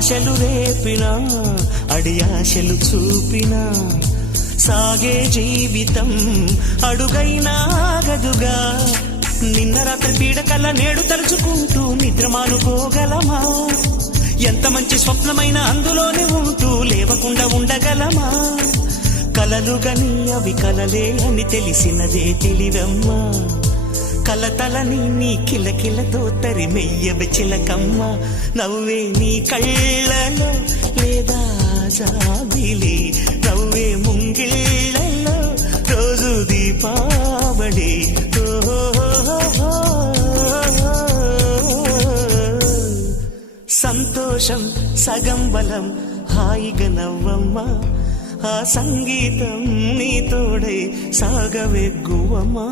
ఆశలు రేపినా అడియాశలు చూపినా సాగే జీవితం అడుగైనా గదుగా నిన్న రాత్రి పీడకల నేడు తలుచుకుంటూ నిద్రమానుకోగలమా ఎంత మంచి స్వప్నమైన అందులోనే ఉంటూ లేవకుండా ఉండగలమా కలలుగని అవి కలలే అని తెలిసినదే తెలివమ్మా కలతలని నీ కిలకిలతో తరిమెయ్యవ చిలకమ్మ నవ్వే నీ కళ్ళలో లేదా జాబిలి నవ్వే ముంగిళ్ళలో రోజు దీపావళి సంతోషం సగం బలం హాయిగా నవ్వమ్మా ఆ సంగీతం నీ తోడై సాగవెగ్గువమ్మా